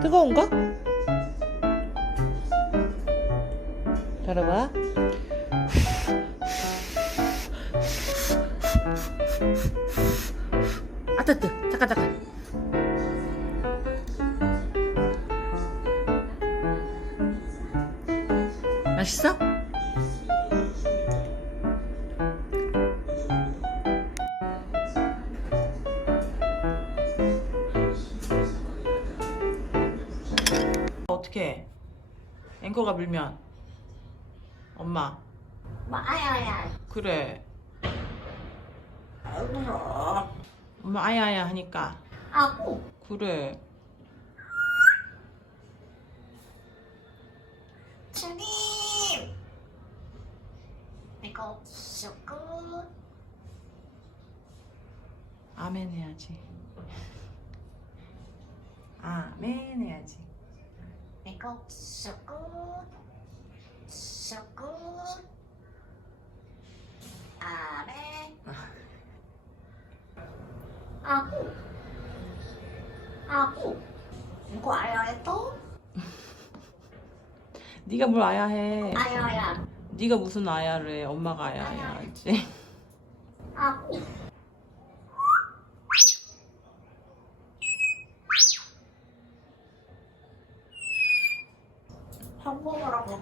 뜨거운가? 열어봐. 아 뜨뜨 잠깐 잠깐. 맛있어? 어떻게 앵커가 밀면 엄마 마야야. 그래 아이고. 엄마 아야야 하니까 아구. 그래 주님. 이거 수고. 아멘 해야지 아멘 해야지 이거 수고. 수고. 아멘. 아구. 아구. 이거 아야야 또? 네가 뭘 아야 해 아야야. 네가 무슨 아야를 해 엄마가 아야 해야지 아구. 평범하라고